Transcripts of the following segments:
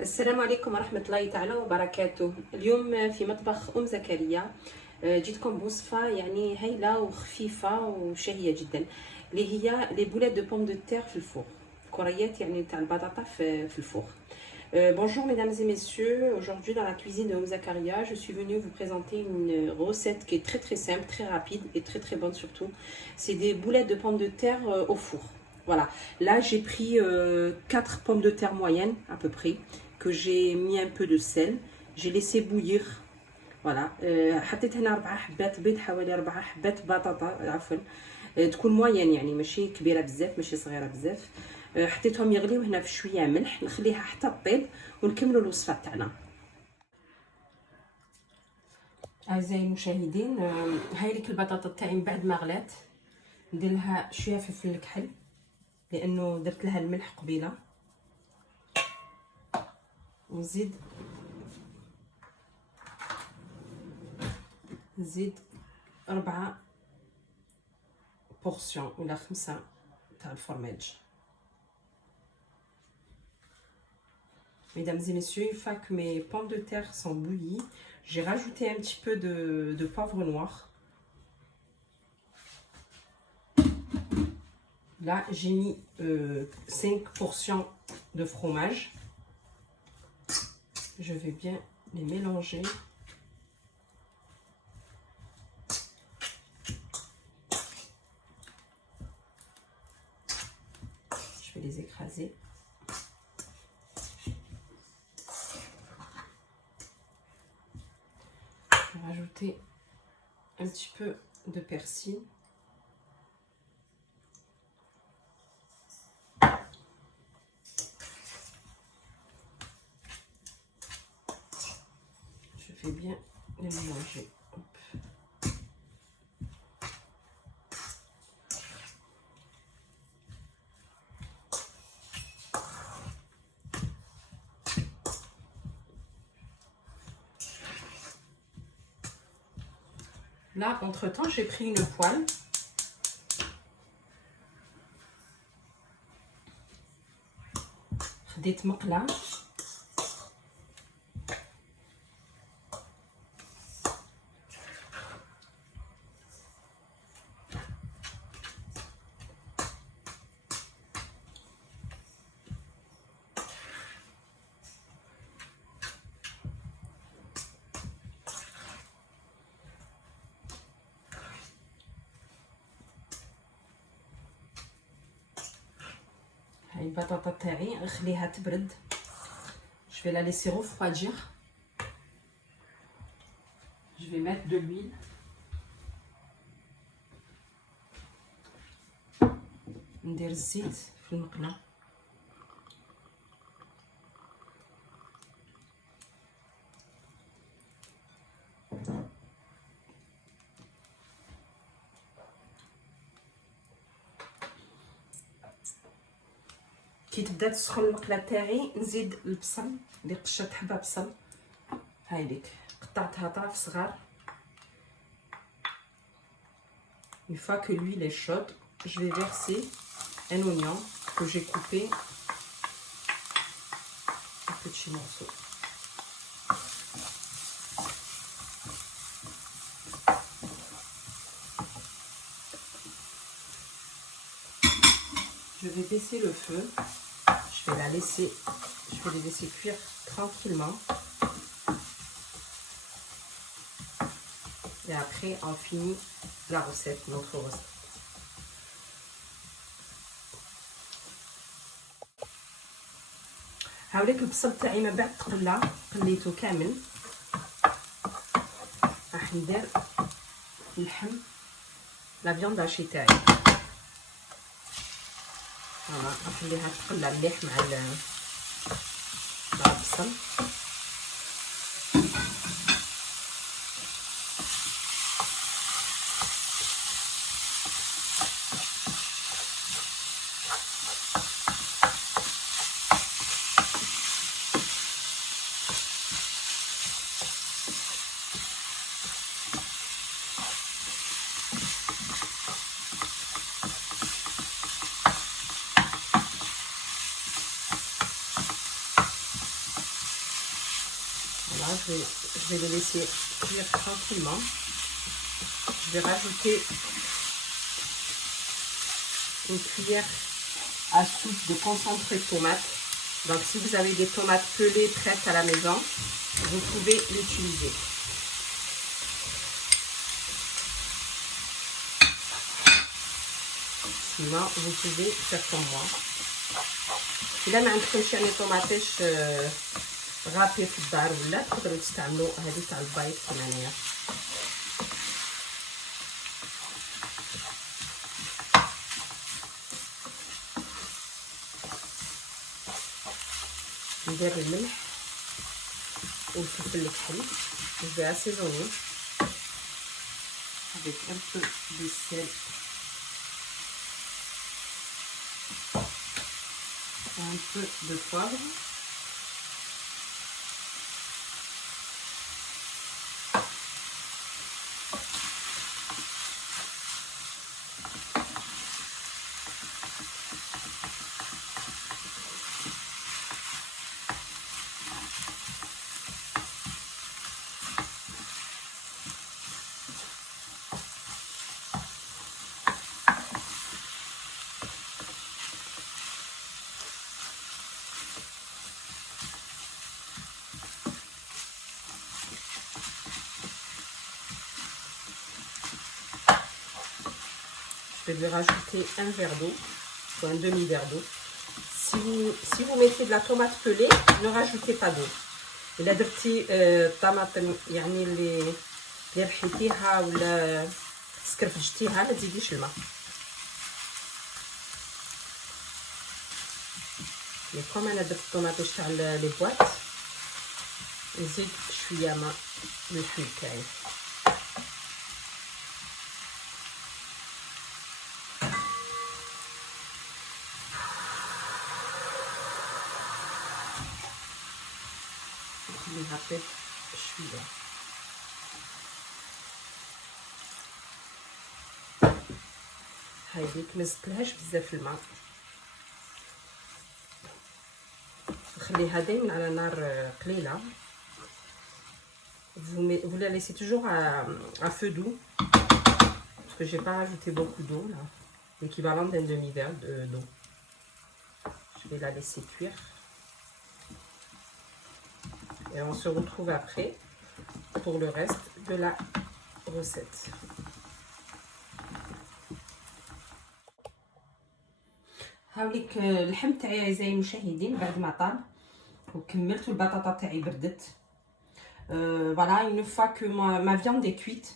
السلام عليكم ورحمة الله تعالى وبركاته. اليوم في مطبخ أم زكريا جيتكم بوصفة يعني هايلة وخفيفة وشهية جدا، اللي هي لي بولات دو بوم دو تير في الفوق، كريات يعني تاع البطاطا في الفوق. Bonjour mesdames et messieurs, aujourd'hui dans la cuisine de Om Zakaria, je suis venue vous présenter une recette qui est très simple, très rapide et très bonne surtout. C'est des boulettes de pommes de terre au four. Voilà, là j'ai pris 4 pommes de terre moyennes à peu près, que j'ai mis un peu de sel, j'ai laissé bouillir. Voilà, حطيت هنا 4 حبات بيض، حوالي 4 حبات بطاطا عفوا، تكون موين يعني ماشي كبيره بزاف ماشي صغيره بزاف. حطيتهم يغليو هنا في شويه ملح، نخليها حتى تطيب ونكملوا الوصفه تاعنا. اعزائي المشاهدين، هاي لك البطاطا تاعي من بعد ما غلات، ندير لها شويه فلفل الكحل لانه درت لها الملح قبيله، ونزيد نزيد 4 بورسيون ولا 5 تاع الفرماج. Mesdames et messieurs, une fois que mes pommes de terre sont bouillies, j'ai rajouté un petit peu de poivre noir. Là, j'ai mis 5 portions de fromage. Je vais bien les mélanger. Je vais les écraser. Je vais rajouter un petit peu de persil. Je fais bien les mélanger. Hop. Là, entre-temps, j'ai pris une poêle. خديت مقلة هاي البطاطا تاعي نخليها تبرد. Je vais la laisser refroidir. Je vais mettre de l'huile. ندير الزيت في المقلة. كي تبدا تسخن المقله تاعي نزيد البصل اللي قشرت حبه بصل، هاي ليك قطعتها طراف صغار. Une fois que l'huile est chaude, je vais verser un oignon que j'ai coupé en petits morceaux. Je vais baisser le feu. Je vais les laisser cuire tranquillement. Et après, on finit la recette, notre recette. هاوليك البصل تاعي من بعد قليته كامل. راح ندير اللحم، لا فياند هاشي تاعي. فوالا نخليها تقلى مليح مع البصل. Là, je vais le laisser cuire tranquillement. Je vais rajouter une cuillère à soupe de concentré de tomate. Donc, si vous avez des tomates pelées prêtes à la maison, vous pouvez l'utiliser. Sinon, vous pouvez faire comme moi. إلا ما عندكمش يعني طوماطيش غابي في الدار ولا تقدروا تستعملوا هذه تاع البيض كيما هنايا. ندير الملح والفلفل الكحل. Je vais assaisonner avec un peu de sel et un peu de poivre. Je vais lui rajouter un verre d'eau ou un demi-verre d'eau. Si vous mettez de la tomate pelée, ne rajoutez pas d'eau. إلا درتي طماطم يعني اللي رحيتيها ولا سكرفجتيها ما تزيديش الماء. كوم انا درت الطوماطيش تاع لي بواط نزيد شويه ماء للحم تاعي. نخليها طيب شويه. هايديك ما زدتلهاش بزاف الماء. نخليها دائما على نار قليله. Vous la laissez toujours à feu doux parce que j'ai pas rajouté beaucoup d'eau là, l'équivalent d'un demi-verre d'eau. Je vais la laisser cuire et on se retrouve après pour le reste de la recette. هاوليك اللحم تاعي اعزائي المشاهدين بعد ما طاب وكملت والبطاطا تاعي بردت. Voilà, une fois que ma viande est cuite,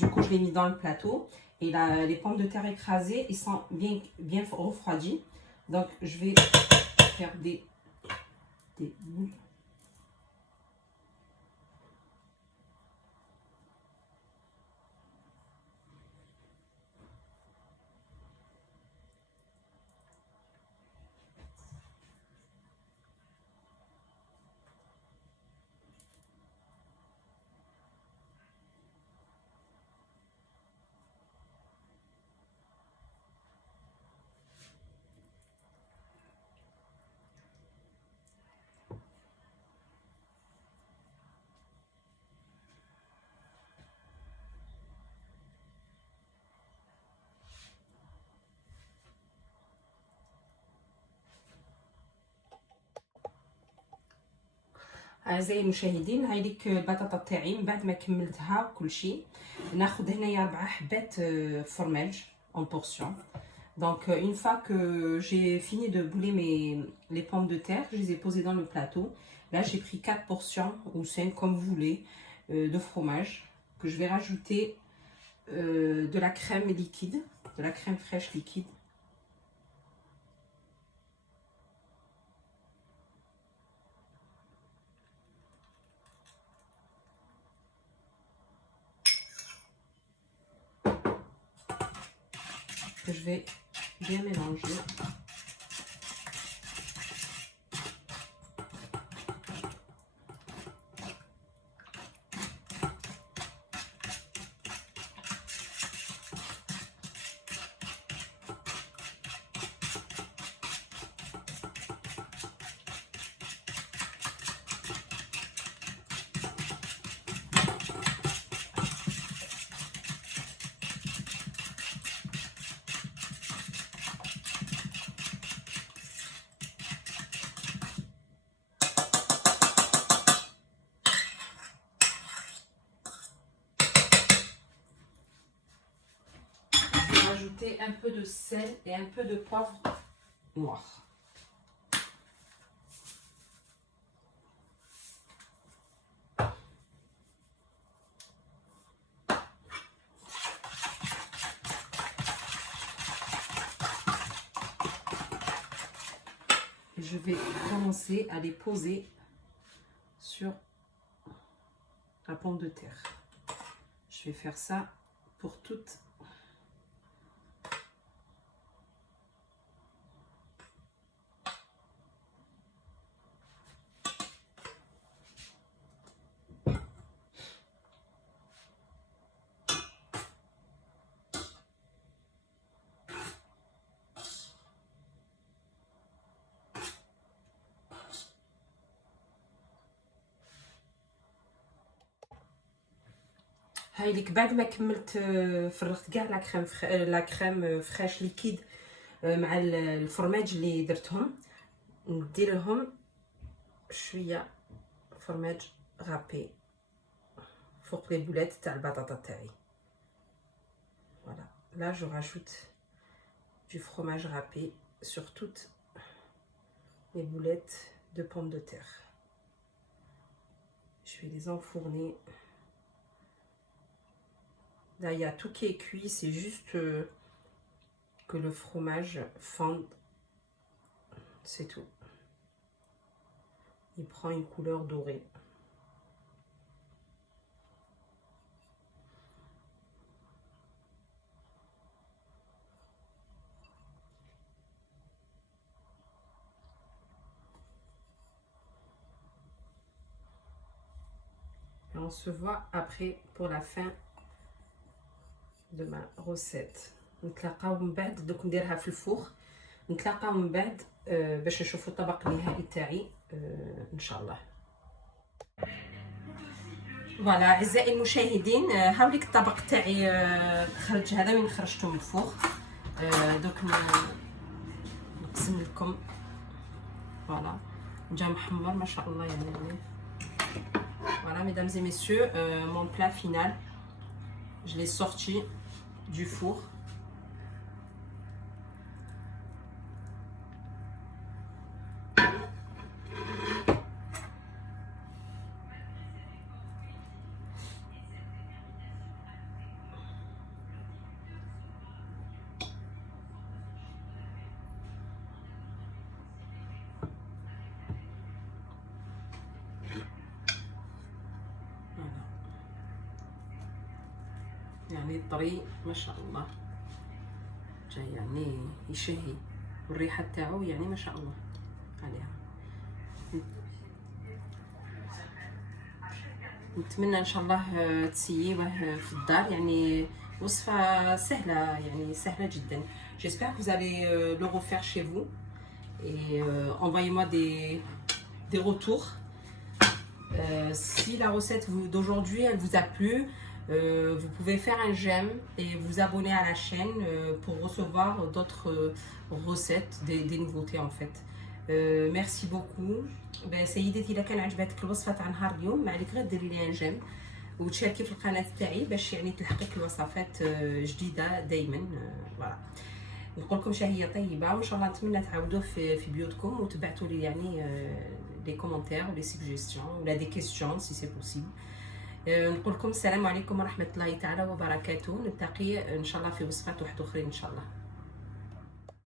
du coup je l'ai mis dans le plateau et les pommes de terre écrasées, ils sont bien refroidis. Donc je vais faire des boules. اعزائي المشاهدين هايديك البطاطا تاعي من بعد ما كملتها وكل شيء. ناخذ هنايا 4 حبات فرماج en portion. Donc une fois que j'ai fini de bouler les pommes de terre, je les ai posées dans le plateau. Là j'ai pris 4 portions ou 5 comme vous voulez de fromage que je vais rajouter de la crème liquide, de la crème fraîche liquide. Que je vais bien mélanger. un peu de sel et un peu de poivre noir. Je vais commencer à les poser sur la pomme de terre. Je vais faire ça pour toutes. هاي ليك بعد ما كملت فرغت كاع لا كريم فريش ليكيد مع الفرماج اللي درتهم. ندير لهم شويه فرماج غابي فوق لي بولات تاع البطاطا تاعي. Voilà, là je rajoute du fromage râpé sur toutes les boulettes de pommes de terre. Je vais les enfourner. Là, il y a tout qui est cuit, c'est juste que le fromage fende. C'est tout. Il prend une couleur dorée. Et on se voit après pour la fin de ma recette. نتلاقاو من بعد دوك نديرها في الفوغ. نتلاقاو من بعد باش نشوفوا الطبق النهائي تاعي ان شاء الله. فوالا اعزائي المشاهدين، هاوليك الطبق تاعي خرج هذا من خرجته من الفوغ. دوك نقسم لكم. فوالا جا محمر ما شاء الله يعني. Voilà, mesdames et messieurs, mon plat final, je l'ai sorti du four. يعني طري ما شاء الله، جاي يعني يشهي، والريحه تاعو يعني ما شاء الله عليها. نتمنى ان شاء الله تسيوه في الدار، يعني وصفه سهله يعني سهله جدا. J'espère que vous allez le refaire chez vous et envoyez-moi des retours. Si la recette d'aujourd'hui elle vous a plu, vous pouvez faire un j'aime et vous abonner à la chaîne pour recevoir d'autres recettes, des nouveautés en fait. Merci beaucoup. سيدتي اذا كان عجبتك الوصفه تاع نهار اليوم ما عليك غير ديري لي ان جيم وتشاركي في القناه تاعي باش يعني تلحقك الوصفات جديده دائما. فوالا نقول لكم شهيه طيبه، وان شاء الله نتمنى تعاودوا في بيوتكم وتبعتوا لي يعني لي كومونتير ولي سوجيستيون ولا دي كيستيون سي سي بوسيبل. نقول لكم السلام عليكم ورحمه الله تعالى وبركاته. نلتقي ان شاء الله في وصفات واحده اخرى ان شاء الله.